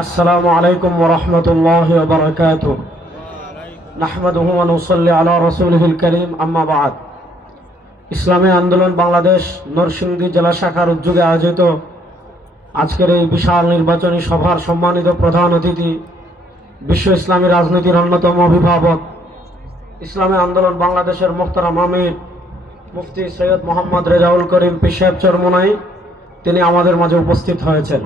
আসসালামু আলাইকুম ওয়া রাহমাতুল্লাহি ওয়া বারাকাতুহু। নাহমাদুহু ওয়া নুসাল্লি আলা রাসূলিহিল কারীম, আম্মা বা'দ। ইসলামী আন্দোলন বাংলাদেশ নরসিংদী জেলা শাখার উদ্যোগে আয়োজিত আজকের এই বিশাল নির্বাচনী সভার সম্মানিত প্রধান অতিথি, বিশ্ব ইসলামী রাজনীতির অন্যতম অভিভাবক, ইসলামী আন্দোলন বাংলাদেশের মুহতারাম আমির মুফতি সৈয়দ মোহাম্মদ রেজাউল করিম পীর সাহেব চরমোনাই, তিনি আমাদের মাঝে উপস্থিত হয়েছেন।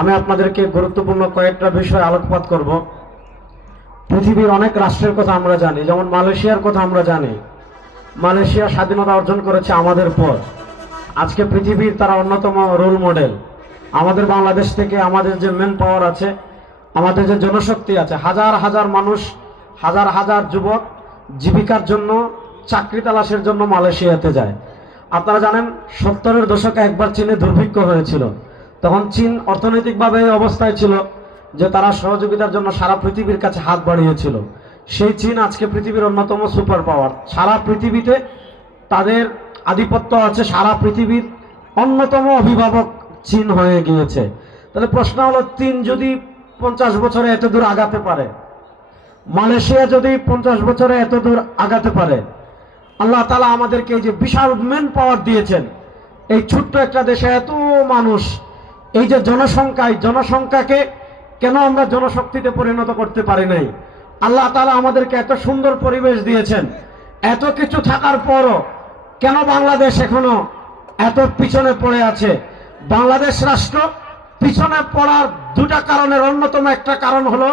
আমি আপনাদেরকে গুরুত্বপূর্ণ কয়েকটা বিষয় আলোকপাত করব। পৃথিবীর অনেক রাষ্ট্রের কথা আমরা জানি, যেমন মালয়েশিয়ার কথা আমরা জানি। মালয়েশিয়া স্বাধীনতা অর্জন করেছে আমাদের পর। আজকে পৃথিবীর তারা অন্যতম রোল মডেল। আমাদের বাংলাদেশ থেকে আমাদের যে মেন পাওয়ার আছে, আমাদের যে জনশক্তি আছে, হাজার হাজার মানুষ, হাজার হাজার যুবক জীবিকার জন্য, চাকরি তালাশের জন্য মালয়েশিয়াতে যায়। আপনারা জানেন 70-এর দশকে একবার চীনে দুর্ভিক্ষ হয়েছিল। তখন চীন অর্থনৈতিকভাবে অবস্থায় ছিল যে তারা সহযোগিতার জন্য সারা পৃথিবীর কাছে হাত বাড়িয়েছিল। সেই চীন আজকে পৃথিবীর অন্যতম সুপার পাওয়ার। সারা পৃথিবীতে তাদের আধিপত্য আছে, সারা পৃথিবীর অন্যতম অভিভাবক চীন হয়ে গিয়েছে। তাহলে প্রশ্ন হলো, চীন যদি 50 বছরে এত দূর আগাতে পারে, মালয়েশিয়া যদি 50 বছরে এত দূর আগাতে পারে, আল্লাহ তাআলা আমাদেরকে এই যে বিশাল মেন পাওয়ার দিয়েছেন, এই ছোট্ট একটা দেশে এত মানুষ, এই যে জনসংখ্যাকে কেন আমরা জনশক্তিতে পরিণত করতে পারি নাই? আল্লাহ তাআলা আমাদেরকে এত সুন্দর পরিবেশ দিয়েছেন, এত কিছু থাকার পরও কেন বাংলাদেশ এখনো এত পিছনে পড়ে আছে? বাংলাদেশ রাষ্ট্র পিছনে পড়ার দুটা কারণের অন্যতম একটা কারণ হলো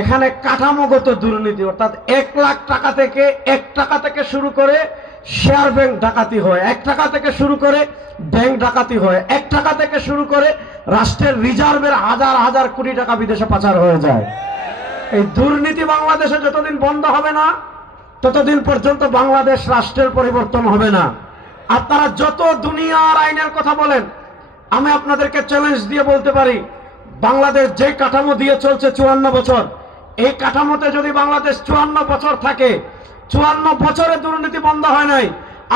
এখানে কাঠামোগত দুর্নীতি। অর্থাৎ 1 লাখ টাকা থেকে 1 টাকা থেকে শুরু করে শেয়ার ব্যাংক ডাকাতি হয়, 1 টাকা থেকে শুরু করে ব্যাংক ডাকাতি হয়, 1 টাকা থেকে শুরু করে রাষ্ট্রের রিজার্ভের হাজার হাজার কোটি টাকা বিদেশে পাচার হয়ে যায়। এই দুর্নীতি বাংলাদেশে যতদিন বন্ধ হবে না, ততদিন পর্যন্ত বাংলাদেশ রাষ্ট্রের পরিবর্তন হবে না। আপনারা যত দুনিয়ার আইনের কথা বলেন, আমি আপনাদেরকে চ্যালেঞ্জ দিয়ে বলতে পারি, বাংলাদেশ যে কাঠামো দিয়ে চলছে 54 বছর, এই কাঠামোতে যদি বাংলাদেশ 54 বছর থাকে, 54 বছরে দুর্নীতি বন্ধ হয় নাই,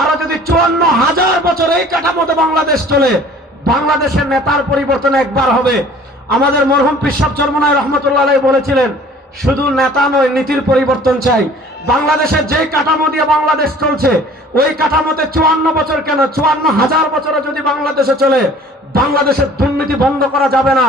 আরো যদি 54,000 বছর এই কাঠামোতে বাংলাদেশ চলে, বাংলাদেশের নেতার পরিবর্তন একবার হবে। আমাদের মরহুম পীর সাহেব চরমোনাই রহমতুল্লাহ আলাইহি বলেছিলেন, শুধু নেতা নয়, নীতির পরিবর্তন চাই। বাংলাদেশের যে কাঠামো দিয়ে বাংলাদেশ চলছে, ওই কাঠামোতে 54 বছর কেন, 54,000 বছরে যদি বাংলাদেশে চলে, বাংলাদেশের দুর্নীতি বন্ধ করা যাবে না।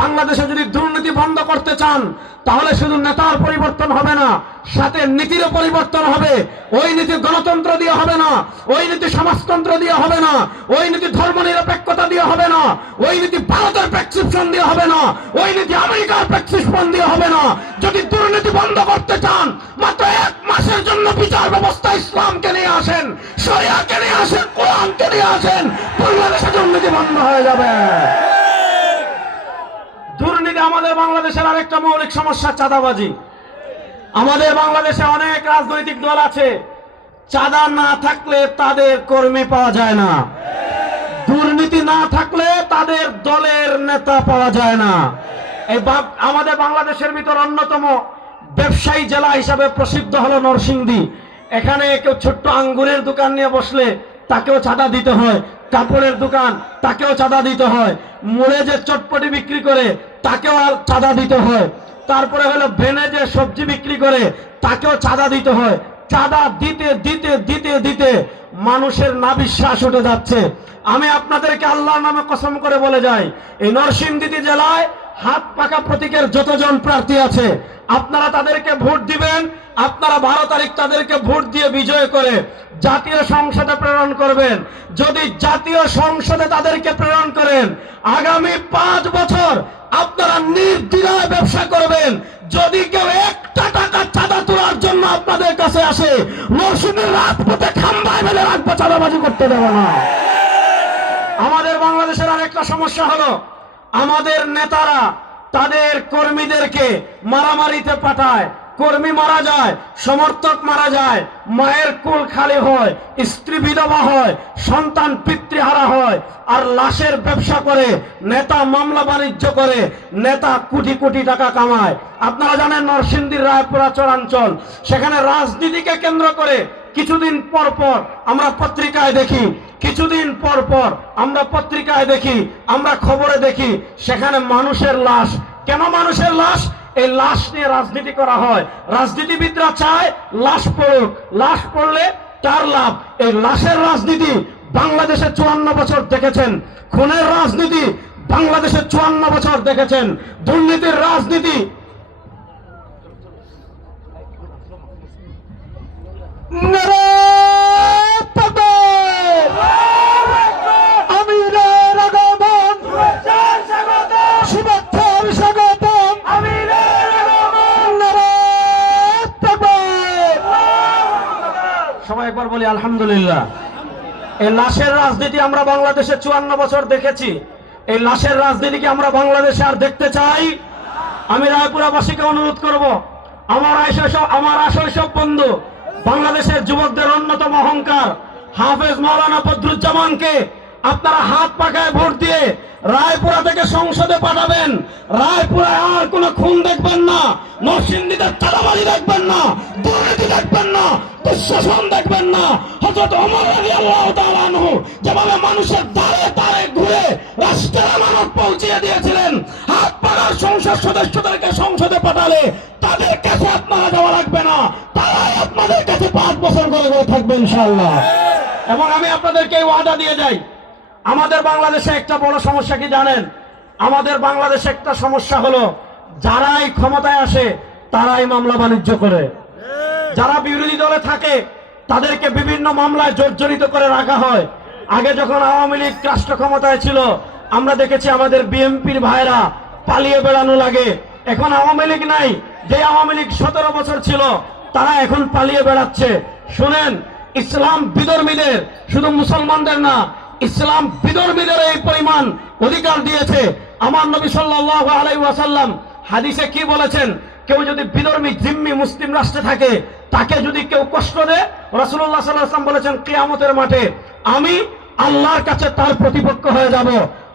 বাংলাদেশে যদি দুর্নীতি বন্ধ করতে চান, তাহলে শুধু নেতার পরিবর্তন হবে না, সাথে নীতিরও পরিবর্তন হবে। ওই নীতি গণতন্ত্র দিয়ে হবে না, ওই নীতি সমাজতন্ত্র দিয়ে হবে না, ওই নীতি ধর্মনিরপেক্ষতা দিয়ে হবে না, ওই নীতি ভারতের প্রেসক্রিপশন দিয়ে হবে না, ওই নীতি আমেরিকার প্রেসক্রিপশন দিয়ে হবে না। যদি দুর্নীতি বন্ধ করতে চান, মাত্র 1 মাসের জন্য বিচার ব্যবস্থা ইসলামকে নিয়ে আসেন, শরিয়াকে নিয়ে আসেন, কোরআনকে নিয়ে আসেন, বাংলাদেশে দুর্নীতি বন্ধ হয়ে যাবে। দুর্নীতি আমাদের বাংলাদেশের আরেকটা মৌলিক সমস্যা, চাঁদাবাজি। আমাদের বাংলাদেশে অনেক রাজনৈতিক দল আছে, চাঁদা না থাকলে তাদের কর্মী পাওয়া যায় না, দুর্নীতি না থাকলে তাদের দলের নেতা পাওয়া যায় না। এই আমাদের বাংলাদেশের ভিতর অন্যতম ব্যবসায়ী জেলা হিসাবে প্রসিদ্ধ হলো নরসিংদী। এখানে কেউ ছোট্ট আঙ্গুরের দোকান নিয়ে বসলে তাকেও চাঁদা দিতে হয়, কাপড়ের দোকান তাকেও চাঁদা দিতে হয়, মোড়ে যে চটপটি বিক্রি করে তাকেও চাঁদা দিতে হয়, তারপরে হলো ভেনে যে সবজি বিক্রি করে তাকেও চাঁদা দিতে হয়। চাঁদা দিতে দিতে দিতে দিতে মানুষের নাভিশ্বাস উঠে যাচ্ছে। আমি আপনাদেরকে আল্লাহর নামে কসম করে বলে যাই, এই নরসিংদী জেলায় হাত পাকা প্রতীকের যতজন প্রার্থী আছে, আপনারা তাদেরকে ভোট দিবেন। আপনারা 12 তারিখ তাদেরকে ভোট দিয়ে বিজয় করে জাতীয় সংসদে প্রেরণ করবেন। যদি জাতীয় সংসদে তাদেরকে প্রেরণ করেন, আগামী 5 বছর আপনারা নির্দ্বিধায় ব্যবসা করবেন। যদি কেউ 1টা টাকা চাঁদা তোলার জন্য আপনাদের কাছে আসে, নরসিংদীর রাজপথে খাম্বায় বেঁধে রাখবো, চাঁদাবাজি করতে দেব না। আমাদের বাংলাদেশের আরেকটা সমস্যা হলো, আমাদের নেতারা তাদের কর্মীদেরকে মারামারিতে পাঠায়, কর্মী মারা যায়, সমর্থক মারা যায়, মায়ের কুল খালি হয়, স্ত্রী বিধবা হয়, সন্তান পিতৃহারা হয়, আর লাশের ব্যবসা করে নেতা মামলা বাণিজ্য করে, নেতা কোটি কোটি টাকা কামায়। আপনারা জানেন নরসিংদীর রায়পুরা চরাঞ্চল, সেখানে রাজনীতিকে কেন্দ্র করে কিছুদিন পর পর আমরা পত্রিকায় দেখি, কিছুদিন পর পর আমরা পত্রিকায় দেখি, আমরা খবরে দেখি, সেখানে মানুষের লাশ। কেন মানুষের লাশ? এই লাশ নিয়ে রাজনীতি করা হয়। রাজনীতিবিদরা চায় লাশ পড়ুক, লাশ পড়লে তার লাভ। এই লাশের রাজনীতি বাংলাদেশে 54 বছর দেখেছেন। খুনের রাজনীতি বাংলাদেশে 54 বছর দেখেছেন। দুর্নীতির রাজনীতি সবাই একবার বলি আলহামদুলিল্লাহ। এই লাশের রাজনীতি আমরা বাংলাদেশে 54 বছর দেখেছি। এই লাশের রাজনীতিকে আমরা বাংলাদেশে আর দেখতে চাই? আমি রায়পুরাবাসীকে অনুরোধ করব, আমার আশৈশব বন্ধু, বাংলাদেশের যুবকদের অন্যতম অহংকার হাফেজ মাওলানা বদরুজ্জামানকে আপনারা হাত পাকায় ভোট দিয়ে রায়পুরা থেকে সংসদে পাঠাবেন। রায়পুরায় আর কোনো খুন দেখবেন না, নরসিংদীতে চাঁদাবাজি দেখবেন না, দুর্নীতি দেখবেন না, দুঃশাসন দেখবেন না। হযরত ওমর রাদিয়াল্লাহু তাআলা আনহু যেভাবে মানুষের দ্বারে দ্বারে ঘুরে রাষ্ট্রের আমানত পৌঁছিয়ে দিয়েছিলেন, হাত পাকার সংসদ সদস্যদেরকে সংসদে পাঠালে তাদের কাছে আপনারা যাওয়া লাগবে না, তারাই আপনাদের কাছে 5 বছর করে থাকবে ইনশাআল্লাহ। এবং আমি আপনাদেরকে ওয়াদা দিয়ে যাই, আমাদের বাংলাদেশে একটা বড় সমস্যা কি জানেন? আমাদের বাংলাদেশে একটা সমস্যা হলো, যারাই ক্ষমতায় আসে তারাই মামলা বাণিজ্য করে। যারা বিরোধী দলে থাকে তাদেরকে বিভিন্ন মামলায় জর্জরিত করে রাখা হয়। আগে যখন আওয়ামী লীগ রাষ্ট্র ক্ষমতায় ছিল, আমরা দেখেছি আমাদের বিএনপির ভাইরা পালিয়ে বেড়ানো লাগে। এখন আওয়ামী লীগ নাই, যে আওয়ামী লীগ 17 বছর ছিল তারা এখন পালিয়ে বেড়াচ্ছে। শুনেন, ইসলাম বিধর্মীদের, শুধু মুসলমানদের না, ইসলাম বিধর্মীদের এই পরিমাণ অধিকার দিয়েছে। আমার নবী সাল্লাল্লাহু আলাইহি ওয়াসাল্লাম হাদিসে কি বলেছেন? কেউ যদি বিধর্মী জিম্মি মুসলিম রাষ্ট্রে থাকে, তাকে যদি কেউ কষ্ট দেয়, রাসূলুল্লাহ সাল্লাল্লাহু আলাইহি ওয়াসাল্লাম বলেছেন কিয়ামতের মাঠে আমি আল্লাহর কাছে তার প্রতিপক্ষ হয়ে যাব।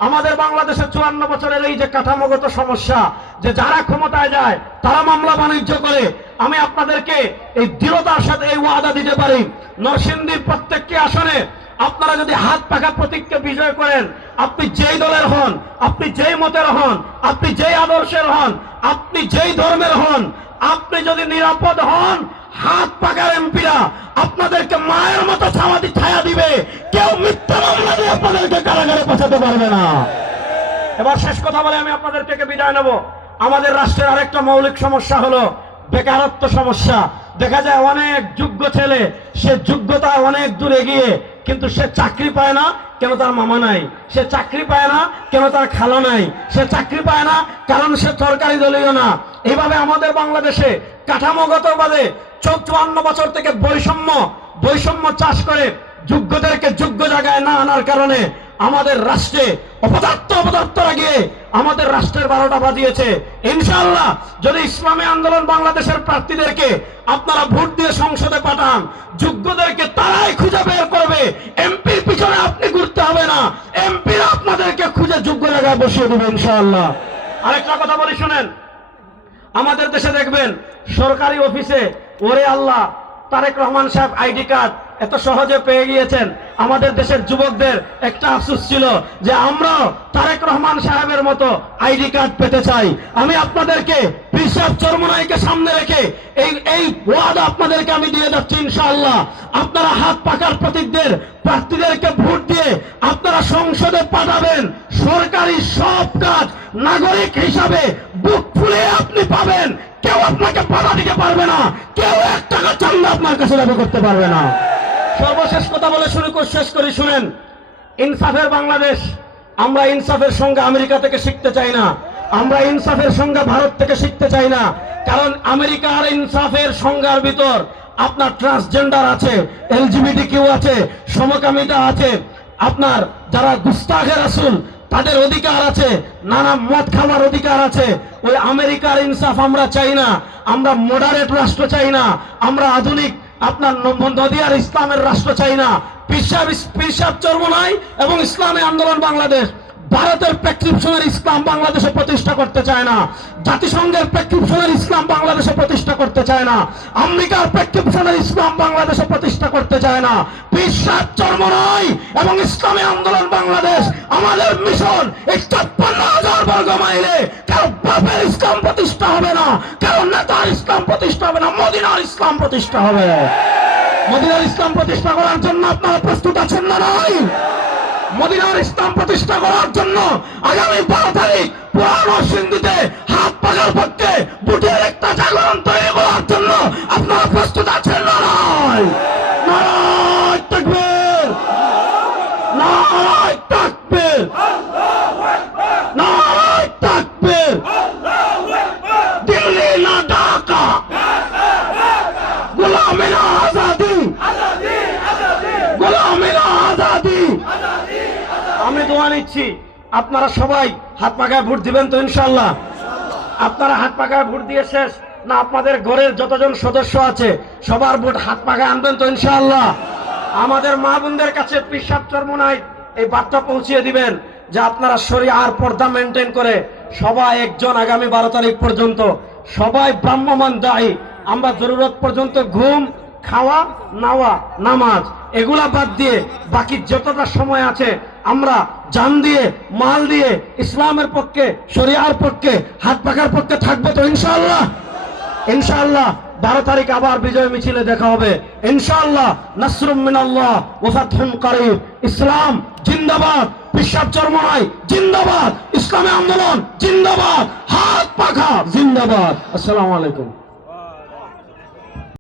আমাদের বাংলাদেশে 54 বছরের এই যে কাঠামোগত সমস্যা, যে যারা ক্ষমতায় যায় তারা মামলা বাণিজ্য করে, আমি আপনাদেরকে এই দৃঢ়তার সাথে এই ওয়াদা দিতে পারি, নরসিংদীর প্রত্যেকটি আসনে আপনারা যদি হাত পাকা প্রতীককে বিজয় করেন, আপনি যেই দলের হন, আপনি যেই মতের হন, আপনি যেই আদর্শের হন, আপনি যেই ধর্মের হন, আপনি যদি নিরাপদ হন, হাত পাকার এমপিরা আপনাদেরকে মায়ের মতো ছায়া দিবে। কেউ মিথ্যা মামলা দিয়ে আপনাদেরকে কারাগারে পৌঁছাতে পারবে না। এবার শেষ কথা বলে আমি আপনাদের থেকে বিদায় নেব। আমাদের রাষ্ট্রের আরেকটা মৌলিক সমস্যা হলো বেকারত্ব সমস্যা। দেখা যায় অনেক যোগ্য ছেলে, সে যোগ্যতা অনেক দূর এগিয়ে, কিন্তু সে চাকরি পায় না। কেন? তার মামা নাই। সে চাকরি পায় না কেন? তার খালা নাই। সে চাকরি পায় না কারণ সে সরকারি দলীয় না। এইভাবে আমাদের বাংলাদেশে কাঠামোগতভাবে 54 বছর থেকে বৈষম্য চাষ করে যোগ্যদেরকে যোগ্য জায়গায় না আনার কারণে আমাদের রাষ্ট্রে অপদার্থরা গিয়ে আমাদের রাষ্ট্রের 12টা বাজিয়েছে। ইনশাআল্লাহ যদি ইসলামী আন্দোলন বাংলাদেশের প্রার্থীদেরকে আপনারা ভোট দিয়ে সংসদে পাঠান, যোগ্যদেরকে তারাই খুঁজে বের করবে। এমপির পিছনে আপনি ঘুরতে হবে না, এমপিরা আপনাদেরকে খুঁজে যোগ্য জায়গায় বসিয়ে দেবে ইনশাআল্লাহ। আরেকটা কথা বলি শুনেন, আমাদের দেশে দেখবেন সরকারি অফিসে, ওরে আল্লাহ, তারেক রহমান সাহেব আইডি কার্ড এত সহজে পেয়ে গিয়েছেন। আমাদের দেশের যুবকদের একটা আফসোস ছিল যে আমরা তারেক রহমান সাহেবের মতো আইডি কার্ড পেতে চাই। আমি আপনাদেরকে পীর সাহেব চরমনাইকে সামনে রেখে এই ওয়াদা আপনাদেরকে আমি দিয়ে যাচ্ছি ইনশাআল্লাহ। আপনারা হাত পাকার প্রতীকদের প্রার্থীদেরকে ভোট দিয়ে আপনারা সংসদে পাঠাবেন। সরকারি সব কাজ নাগরিক হিসাবে বুক ফুলে আপনি পাবেন। কেউ আপনাকে বাধা দিতে পারবে না, কেউ 1 টাকা চান্দা আপনার কাছে দাবি করতে পারবে না। সর্বশেষ কথা বলে শেষ করি শুনেন, ইনসাফের বাংলাদেশ। আমরা ইনসাফের সঙ্গে আমেরিকা থেকে শিখতে চাই না, আমরা ইনসাফের সঙ্গে ভারত থেকে শিখতে চাই না। কারণ আমেরিকার ইনসাফের সংজ্ঞার ভিতর আপনার ট্রান্সজেন্ডার আছে, LGBT আছে, সমকামিতা আছে, আপনার যারা গুস্তাখে রাসূল তাদের অধিকার আছে, নানা মদ খাওয়ার অধিকার আছে। ওই আমেরিকার ইনসাফ আমরা চাই না। আমরা মডারেট রাষ্ট্র চাই না, আমরা আধুনিক আপনার নদিয়ার ইসলামের রাষ্ট্র চাই না। পীর সাহেব চরমনাই এবং ইসলামী আন্দোলন বাংলাদেশ ভারতের প্রেসক্রিপশনের ইসলাম বাংলাদেশে প্রতিষ্ঠা করতে চায় না, জাতিসংঘের প্রেসক্রিপশনের ইসলাম বাংলাদেশে প্রতিষ্ঠা করতে চায় না, আমেরিকার প্রেসক্রিপশনের ইসলাম বাংলাদেশে প্রতিষ্ঠা করতে চায় না। বিশ্বাস চরমনাই এবং ইসলামী আন্দোলন বাংলাদেশ আমাদের মিশন এই ৫৪,০০০ বর্গ মাইলে কারো বাপের ইসলাম প্রতিষ্ঠা হবে না, কারো নেতার ইসলাম প্রতিষ্ঠা হবে না, মদিনার ইসলাম প্রতিষ্ঠা হবে। মদিনার ইসলাম প্রতিষ্ঠা করার জন্য আপনারা প্রস্তুত আছেন না? নয়। মদিনার ইসলাম প্রতিষ্ঠা করার জন্য আগামী ১২ তারিখ পুরানো সিন্ধুতে হাত পাকার পক্ষে বুটের একটা জাগরণ তৈরি করার জন্য আপনারা প্রস্তুত আছেন না? নয়। নারায়ে তাকবীর, নারায়ে তাকবীর, নারায়ে তাকবীর। দিল্লি না ঢাকা, গোলামি না আজাদি, গোলামি না আজাদি। আমি দোয়া নিচ্ছি, আপনারা সবাই হাত পাকায় ভোট দিবেন তো ইনশাআল্লাহ? আপনারা হাত পাকায় ভোট দিয়ে শেষ না আপনাদের ঘরের যতজন সদস্য আছে সবার ভোট হাত পাকায় আনবেন তো ইনশাআল্লাহ? আমাদের মা বোনদের কাছে পিসাব চরমনাই এই বার্তা পৌঁছিয়ে দিবেন যে আপনারা শরিয়ার পর্দা মেনটেন করে সবাই একজন আগামী ১২ তারিখ পর্যন্ত সবাই ব্রাহ্মমান দায়ী। আমরা জরুরত পর্যন্ত ঘুম, খাওয়া, নাওয়া, নামাজ এগুলা বাদ দিয়ে বাকি যতটা সময় আছে আমরা জান দিয়ে, মাল দিয়ে ইসলামের পক্ষে, শরিয়ার পক্ষে, হাত পাকার পক্ষে থাকবো তো ইনশাআল্লাহ? ইনশাআল্লাহ ১২ তারিখ আবার বিজয় মিছিলে দেখা হবে ইনশাআল্লাহ। নাসরুম মিনাল্লাহ ওয়া ফাতহুন করিব। ইসলাম জিন্দাবাদ, পিসাব চরমনাই জিন্দাবাদ, ইসলামী আন্দোলন জিন্দাবাদ, হাত পাখা জিন্দাবাদ। আসসালামু আলাইকুম।